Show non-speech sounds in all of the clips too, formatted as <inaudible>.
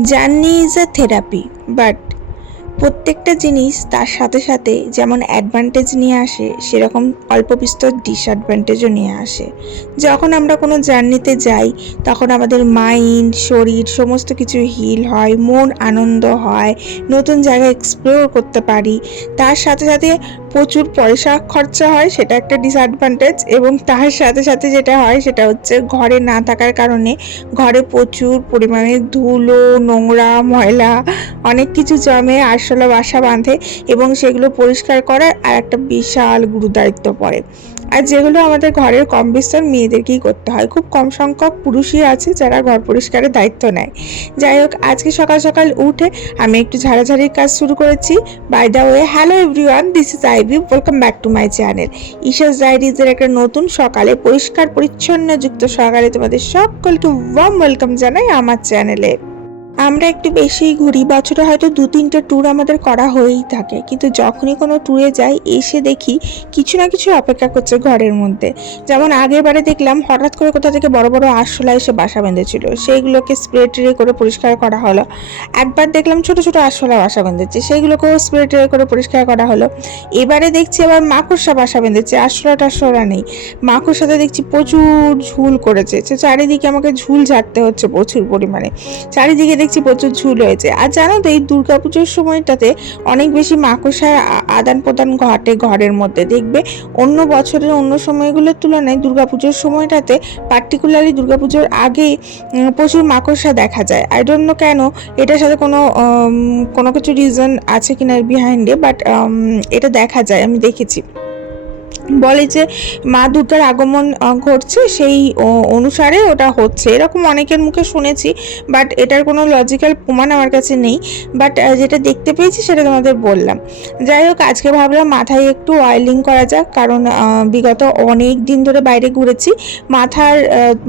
Journey is a therapy but প্রত্যেকটা জিনিস তার সাথে সাথে যেমন অ্যাডভান্টেজ নিয়ে আসে, সেরকম অল্প বিস্তর ডিসঅ্যাডভান্টেজও নিয়ে আসে। যখন আমরা কোনো জার্নিতে যাই, তখন আমাদের মাইন্ড শরীর সমস্ত কিছু হিল হয়, মন আনন্দ হয়, নতুন জায়গা এক্সপ্লোর করতে পারি। তার সাথে সাথে প্রচুর পয়সা খরচা হয়, সেটা একটা ডিসঅ্যাডভান্টেজ এবং তার সাথে সাথে যেটা হয়, সেটা হচ্ছে ঘরে না থাকার কারণে ঘরে প্রচুর পরিমাণে ধুলো, নোংরা, ময়লা অনেক কিছু জমে আরশোলা বাসা বাঁধে এবং সেগুলো পরিষ্কার করার আর একটা বিশাল গুরুদায়িত্ব পড়ে। আর যেগুলো আমাদের ঘরের কম বিস্তর মেয়েদেরকেই করতে হয়। খুব কম সংখ্যক পুরুষই আছে যারা ঘর পরিষ্কারের দায়িত্ব নেয়। যাই হোক, আজকে সকাল সকাল উঠে আমি একটু ঝাড়াঝাড়ির কাজ শুরু করেছি। By the way hello everyone this is IB welcome back to my channel Isha's ডায়েরিজের একটা নতুন সকালে পরিষ্কার পরিচ্ছন্ন যুক্ত সকালে তোমাদের সকলকে ওয়ার্ম ওয়েলকাম জানাই আমার চ্যানেলে আমরা একটু বেশিই ঘুরি, বছরে হয়তো দু তিনটে ট্যুর আমাদের করা হয়েই থাকে। কিন্তু যখনই কোনো ট্যুরে যাই, এসে দেখি কিছু না কিছু অপেক্ষা করছে ঘরের মধ্যে। যেমন আগের বারে দেখলাম হঠাৎ করে কোথা থেকে বড় বড় আরশোলা এসে বাসা বেঁধেছিল। সেইগুলোকে স্প্রে ট্রে করে পরিষ্কার করা হলো। একবার দেখলাম ছোট ছোট আরশোলা বাসা বেঁধেছে, সেইগুলোকেও স্প্রে ট্রে করে পরিষ্কার করা হলো। এবারে দেখছি আবার মাকড়সা বাসা বেঁধেছে, আরশোলা টারশোলা নেই। মাকড়সাতে দেখছি প্রচুর ঝুল করেছে। চারিদিকে আমাকে ঝুল ঝাড়তে হচ্ছে প্রচুর পরিমাণে। চারিদিকে দেখছি প্রচুর ঝুল হয়েছে আর জানো তো এই দুর্গাপুজোর সময়টাতে অনেক বেশি মাকড়সার আদান প্রদান ঘটে ঘরের মধ্যে। দেখবে অন্য বছরের অন্য সময়গুলোর তুলনায় দুর্গাপুজোর সময়টাতে পার্টিকুলারলি দুর্গাপুজোর আগে উম, প্রচুর মাকড়সা দেখা যায়। আই ডোন্ট নো কেন এটার সাথে কোনো কোনো কিছু রিজন আছে কিনা বিহাইন্ডে বাট এটা দেখা যায় আমি দেখেছি। বলে যে, মা দুর্গার আগমন ঘটছে, সেই অনুসারে ওটা হচ্ছে। এরকম অনেকের মুখে শুনেছি, বাট এটার কোনো লজিক্যাল প্রমাণ আমার কাছে নেই। বাট যেটা দেখতে পেয়েছি, সেটা তোমাদের বললাম। যাই হোক, আজকে ভাবলাম মাথায় একটু অয়েলিং করা যাক, কারণ বিগত অনেক দিন ধরে বাইরে ঘুরেছি। মাথার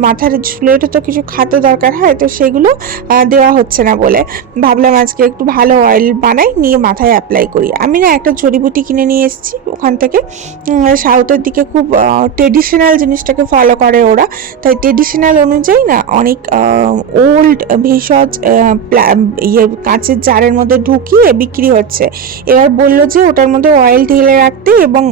মাথার ঝুলেরও তো কিছু খাদ্য দরকার হয়, তো সেগুলো দেওয়া হচ্ছে না বলে। ভাবলাম আজকে একটু ভালো অয়েল বানাই, নিয়ে মাথায় অ্যাপ্লাই করি। আমি না একটা জড়িবুটি কিনে নিয়ে এসেছি, ওখান থেকে সাউথের দিকে খুব ট্রেডিশনাল জিনিসটাকে ফলো করে ওরা। তাই ট্রেডিশনাল অনুযায়ী না, অনেক ওল্ড ভেষজ ইয়ে কাঁচের জারের মধ্যে ঢুকিয়ে বিক্রি হচ্ছে। এবার বলল যে ওটার মধ্যে অয়েল ঢেলে রাখতে এবং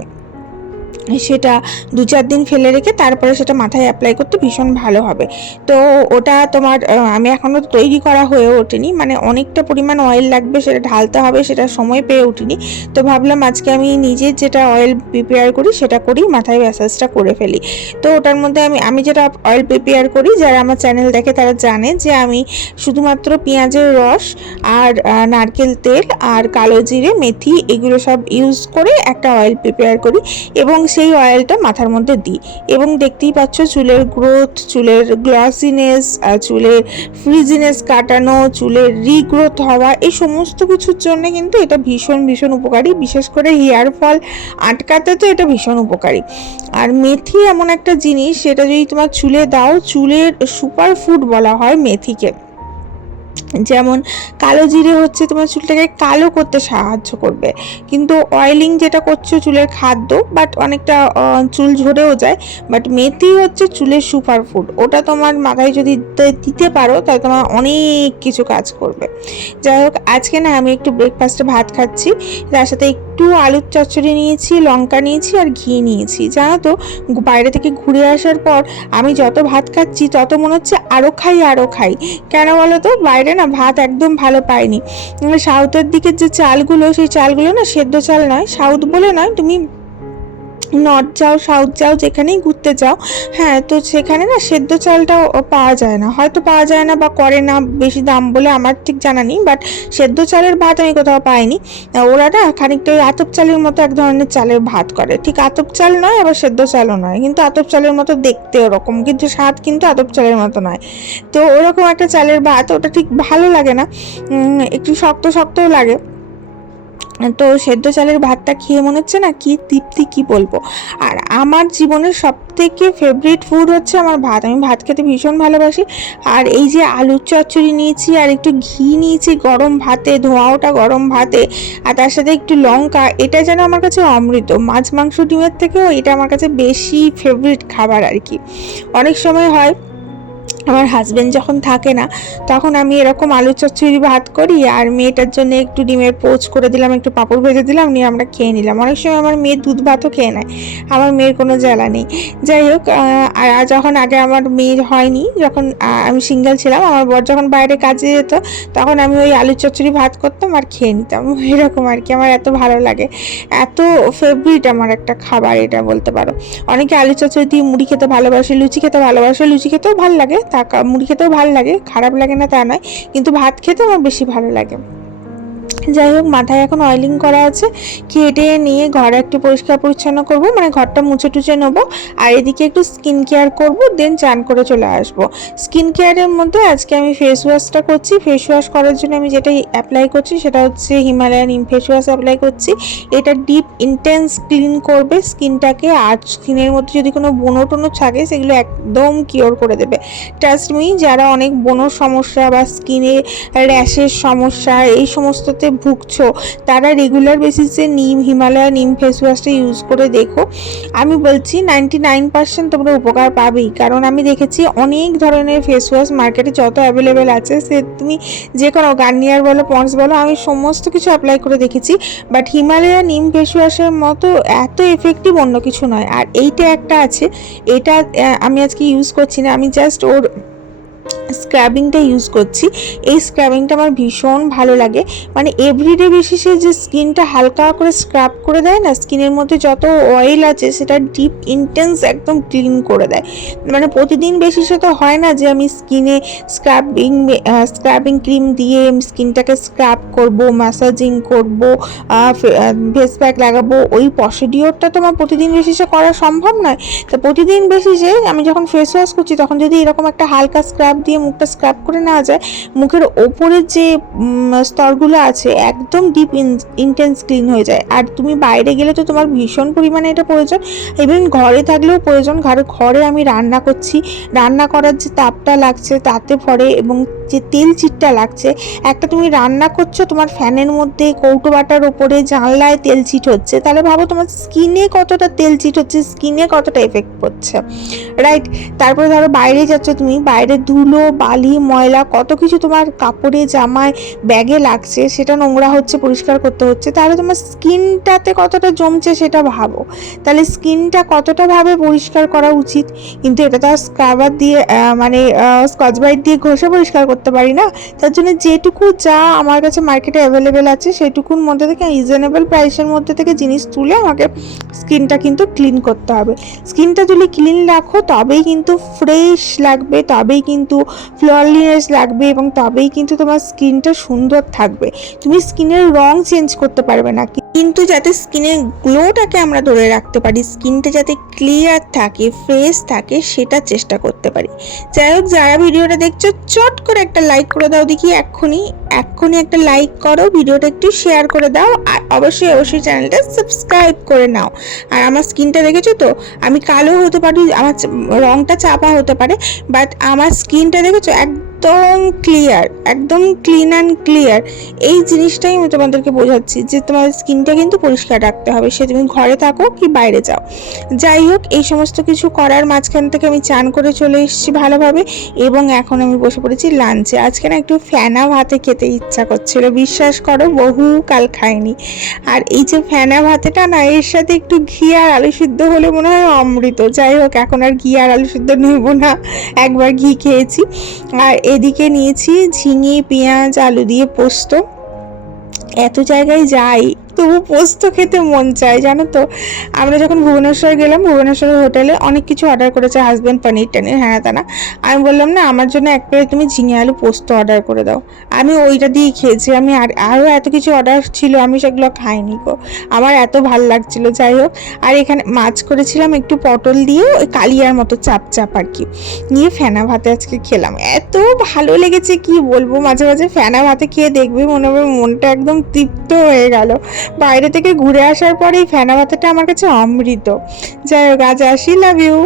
সেটা দু চার দিন ফেলে রেখে তারপরে সেটা মাথায় অ্যাপ্লাই করতে ভীষণ ভালো হবে। তো ওটা তোমার আমি এখনও তৈরি করা হয়ে ওঠেনি মানে অনেকটা পরিমাণ অয়েল লাগবে সেটা ঢালতে হবে, সেটা সময় পেয়ে উঠিনি। তো ভাবলাম আজকে আমি নিজে যেটা অয়েল প্রিপেয়ার করি সেটা করি, মাথায় ম্যাসাজটা করে ফেলি। তো ওটার মধ্যে আমি আমি যেটা অয়েল প্রিপেয়ার করি, যারা আমার চ্যানেল দেখে তারা জানে যে আমি শুধুমাত্র পেঁয়াজের রস আর নারকেল তেল আর কালো জিরে, মেথি এগুলো সব ইউজ করে একটা অয়েল প্রিপেয়ার করি। এবং সেই অয়েলটা মাথার মধ্যে দিই। এবং দেখতেই পাচ্ছ চুলের গ্রোথ চুলের গ্লসিনেস চুলের ফ্রিজিনেস কাটানো, চুলের রিগ্রোথ হওয়া, এই সমস্ত কিছুর জন্য কিন্তু এটা ভীষণ ভীষণ উপকারী। বিশেষ করে হেয়ার ফল আটকাতে তো এটা ভীষণ উপকারী। আর মেথি এমন একটা জিনিস, সেটা যদি তোমার চুলে দাও, চুলের সুপার ফুড বলা হয় মেথিকে। যেমন কালো জিরে হচ্ছে তোমার চুলটাকে কালো করতে সাহায্য করবে। কিন্তু অয়েলিং যেটা করছ চুলের খাদ্য বাট অনেকটা চুল ঝরেও যায় বাট মেথি হচ্ছে চুলের সুপার ফুড ওটা তোমার মাথায় যদি দিতে পারো, তাহলে তোমার অনেক কিছু কাজ করবে। যাই হোক, আজকে না আমি একটু ব্রেকফাস্টে ভাত খাচ্ছি, তার সাথে একটু আলুর চচ্চড়ি নিয়েছি, লঙ্কা নিয়েছি আর ঘি নিয়েছি। জানো তো বাইরে থেকে ঘুরে আসার পর আমি যত ভাত খাচ্ছি, তত মনে হচ্ছে আরও খাই আরও খাই। কেন বলো তো? বাইরে না ভাত একদম ভালো পাইনি। সাউথের দিকের যে চালগুলো, সেই চালগুলো না সেদ্ধ চাল নয়, সাউথ বলে নয়, তুমি নর্থ যাও সাউথ যাও যেখানেই ঘুরতে যাও হ্যাঁ তো সেখানে না সেদ্ধ চালটাও পাওয়া যায় না। হয়তো পাওয়া যায় না বা করে না বেশি দাম বলে আমার ঠিক জানা নেই বাট সেদ্ধ চালের ভাত আমি কোথাও পাইনি। ওরা না খানিকটা ওই আতপ চালের মতো এক ধরনের চালের ভাত করে। ঠিক আতপ চাল নয়, আবার সেদ্ধ চালও নয়। কিন্তু আতপ চালের মতো দেখতে ওরকম, কিন্তু স্বাদ কিন্তু আতপ চালের মতো নয়। তো ওরকম একটা চালের ভাত, ওটা ঠিক ভালো লাগে না। একটু শক্ত, শক্তও লাগে। তো সেদ্ধ চালের ভাতটা খেয়ে মনে হচ্ছে না? কি তৃপ্তি, কি বলব? আর আমার জীবনের সব থেকে ফেভারিট ফুড হচ্ছে আমার ভাত। আমি ভাত খেতে ভীষণ ভালোবাসি। আর এই যে আলুর চচ্চড়ি নিয়েছি, আর একটু ঘি নিয়েছি গরম ভাতে ধোঁয়াওটা গরম ভাতে, আর তার সাথে একটু লঙ্কা, এটা যেন আমার কাছে অমৃত। মাছ, মাংস, ডিমের থেকেও এটা আমার কাছে বেশি ফেভারিট খাবার আর কি। অনেক সময় হয় আমার হাজব্যান্ড যখন থাকে না, তখন আমি এরকম আলু চচ্চড়ি ভাত করি আর মেয়েটার জন্য একটু ডিমের পোচ করে দিলাম, একটু পাঁপড় ভেজে দিলাম, নিয়ে আমরা খেয়ে নিলাম। অনেক সময় আমার মেয়ে দুধ ভাতও খেয়ে নেয়, আমার মেয়ের কোনো জ্বালা নেই। যাই হোক আর যখন আগে আমার মেয়ে হয়নি, যখন আমি সিঙ্গেল ছিলাম, আমার বর যখন বাইরে কাজে যেত, তখন আমি ওই আলু চচ্চড়ি ভাত করতাম আর খেয়ে নিতাম। <laughs> এরকম আর কি, আমার এত ভালো লাগে। এত ফেভারিট আমার একটা খাবার, এটা বলতে পারো। অনেকে আলু চচ্চড়ি দিয়ে মুড়ি খেতে ভালোবাসে, লুচি খেতে ভালোবাসে, লুচি খেতেও ভালো লাগে তা মুড়ি খেতেও ভালো লাগে, খারাপ লাগে না তা নয়, কিন্তু ভাত খেতে আমার বেশি ভালো লাগে। যাই হোক, মাথায় এখন অয়েলিং করা আছে। কেটে নিয়ে ঘর একটু পরিষ্কার পরিচ্ছন্ন করব মানে ঘরটা মুছে টুছে নেব। আর এদিকে একটু স্কিন কেয়ার করব দেন চান করে চলে আসব। স্কিন কেয়ারের মধ্যে আজকে আমি ফেস ওয়াশটা করছি। ফেস ওয়াশ করার জন্য আমি যেটা অ্যাপ্লাই করছি, সেটা হচ্ছে হিমালয়ান ইম ফেস ওয়াশ অ্যাপ্লাই করছি। এটা ডিপ ইন্টেন্স ক্লিন করবে। স্কিনটাকে আর স্কিনের মধ্যে যদি কোনো বনো টোনো থাকে, সেগুলো একদম কিওর করে দেবে। ট্রাস্ট মি যারা অনেক বনোর সমস্যা বা স্কিনে র্যাশের সমস্যা, এই সমস্ততে ভুগছো, তারা রেগুলার বেসিসে নিম, হিমালয়া নিম ফেস ওয়াশটা ইউজ করে দেখো। আমি বলছি নাইনটি নাইন পার্সেন্ট তোমরা উপকার পাবেই, কারণ আমি দেখেছি অনেক ধরনের ফেস ওয়াশ মার্কেটে যত অ্যাভেলেবেল আছে, সে তুমি যে কোনো গার্নিয়ার বলো পন্স বলো, আমি সমস্ত কিছু অ্যাপ্লাই করে দেখেছি। বাট হিমালয়া নিম ফেস ওয়াশের মতো এত এফেক্টিভ অন্য কিছু নয়। আর এইটা একটা আছে, এটা আমি আজকে ইউজ করছি না, আমি জাস্ট ওর স্ক্রাবিংটা ইউজ করছি। এই স্ক্রাবিংটা আমার ভীষণ ভালো লাগে। মানে এভরিডে বেসিসে যে স্কিনটা হালকা করে স্ক্রাব করে দেয় না, স্কিনের মধ্যে যত অয়েল আছে সেটা ডিপ ইন্টেন্স একদম ক্লিন করে দেয়। মানে প্রতিদিন বেসিসে তো হয় না যে আমি স্কিনে স্ক্রাবিং স্ক্রাবিং ক্রিম দিয়ে স্কিনটাকে স্ক্রাব করব ম্যাসাজিং করব ফেস প্যাক লাগাবো। ওই প্রসিডিওরটা তো আমার প্রতিদিন বেসিসে করা সম্ভব নয়। তো প্রতিদিন বেসিসে আমি যখন ফেস ওয়াশ করছি, তখন যদি এরকম একটা হালকা স্ক্রাব দিয়ে মুখটা স্ক্রাব করে নেওয়া যায়, মুখের ওপরের যে স্তরগুলো আছে একদম ডিপ ইন্টেন্স ক্লিন হয়ে যায়। আর তুমি বাইরে গেলে তো তোমার ভীষণ পরিমাণে এটা প্রয়োজন। ইভেন ঘরে থাকলেও প্রয়োজন। ঘরে ঘরে আমি রান্না করছি। রান্না করার যে তাপটা লাগছে তাতে পরে এবং যে তেল চিটটা লাগছে, একটা তুমি রান্না করছ, তোমার ফ্যানের মধ্যে কৌটো বাটার ওপরে জানলায় তেল চিট হচ্ছে, তাহলে ভাবো তোমার স্কিনে কতটা তেল চিট হচ্ছে, স্কিনে কতটা এফেক্ট পড়ছে। রাইট তারপরে ধরো বাইরে যাচ্ছ তুমি, বাইরে ধুলো, বালি, ময়লা, কত কিছু তোমার কাপড়ে, জামায়, ব্যাগে লাগছে, সেটা নোংরা হচ্ছে, পরিষ্কার করতে হচ্ছে, তাহলে তোমার স্কিনটাতে কতটা জমছে সেটা ভাবো। তাহলে স্কিনটা কতটা ভাবে পরিষ্কার করা উচিত, কিন্তু এটা তো আর স্ক্রাবার দিয়ে মানে স্কচ ব্রাইট দিয়ে ঘষে পরিষ্কার করতে পারি না। তার জন্য যেটুকু যা আমার কাছে মার্কেটে অ্যাভেলেবেল আছে, সেটুকুর মধ্যে থেকে রিজনেবল প্রাইসের মধ্যে থেকে জিনিস তুলে আমাকে স্কিনটা কিন্তু ক্লিন করতে হবে। স্কিনটা যদি ক্লিন রাখো, তবেই কিন্তু ফ্রেশ লাগবে, তবেই কিন্তু ফ্ললিনেস লাগবে এবং তবেই কিন্তু তোমার স্কিনটা সুন্দর থাকবে। তুমি স্কিনের রং চেঞ্জ করতে পারবে না। কিন্তু যাতে স্কিনের গ্লোটাকে আমরা ধরে রাখতে পারি স্কিনটা যাতে ক্লিয়ার থাকে ফ্রেশ থাকে, সেটা চেষ্টা করতে পারি। যাই হোক, যারা ভিডিওটা দেখছ, চট করে একটা লাইক করে দাও দেখি, এক্ষুনি এক্ষুনি একটা লাইক করো, ভিডিওটা একটু শেয়ার করে দাও, আর অবশ্যই অবশ্যই চ্যানেলটা সাবস্ক্রাইব করে নাও। আর আমার স্কিনটা দেখেছ তো? আমি কালো হতে পারি, আমার রংটা চাপা হতে পারে বাট আমার স্কিনটা দেখেছ? একদম ক্লিয়ার একদম ক্লিন অ্যান্ড ক্লিয়ার এই জিনিসটাই আমি তোমাদেরকে বোঝাচ্ছি যে তোমার স্কিনটা কিন্তু পরিষ্কার রাখতে হবে। সে তুমি ঘরে থাকো কি বাইরে যাও। যাই হোক, এই সমস্ত কিছু করার মাঝখান থেকে আমি চান করে চলে এসেছি ভালোভাবে এবং এখন আমি বসে পড়েছি লাঞ্চে আজকে না একটু ফ্যানা ভাতে খেতে ইচ্ছা করছিল। বিশ্বাস করো, বহু কাল খাইনি। আর এই যে ফ্যানা ভাতেটা না, এর সাথে একটু ঘি আর আলু সিদ্ধ হলে মনে হয় অমৃত। যাই হোক, এখন আর ঘি আর আলু সিদ্ধ নেব না। একবার ঘি খেয়েছি। আর এদিকে নিয়েছি ঝিঙে পেঁয়াজ আলু দিয়ে পোস্ত। এত জায়গায় যাই তবু পোস্ত খেতে মন চায়, জানো তো? আমরা যখন ভুবনেশ্বর গেলাম ভুবনেশ্বরের হোটেলে অনেক কিছু অর্ডার করেছে হাজব্যান্ড পনির টানির হ্যাঁ তা না? আমি বললাম, না, আমার জন্য এক প্লেট তুমি ঝিঙে আলু পোস্ত অর্ডার করে দাও। আমি ওইটা দিয়েই খেয়েছি, আমি আর, আরও এত কিছু অর্ডার ছিল, আমি সেগুলো খাইনি গো। আমার এত ভালো লাগছিল, যাই হোক। আর এখানে মাছ করেছিলাম একটু পটল দিয়ে, ওই কালিয়ার মতো চাপ চাপ আর কি। নিয়ে ফেনা ভাতে আজকে খেলাম। এত ভালো লেগেছে, কি বলব? মাঝে মাঝে ফেনা ভাতে খেয়ে দেখবে, মনে হবে মনটা একদম তৃপ্ত হয়ে গেল। বাইরে থেকে ঘুরে আসার পরেই ফেনা ভাতাটা আমার কাছে অমৃত। যাই হোক, আজ আসি লাভ ইউ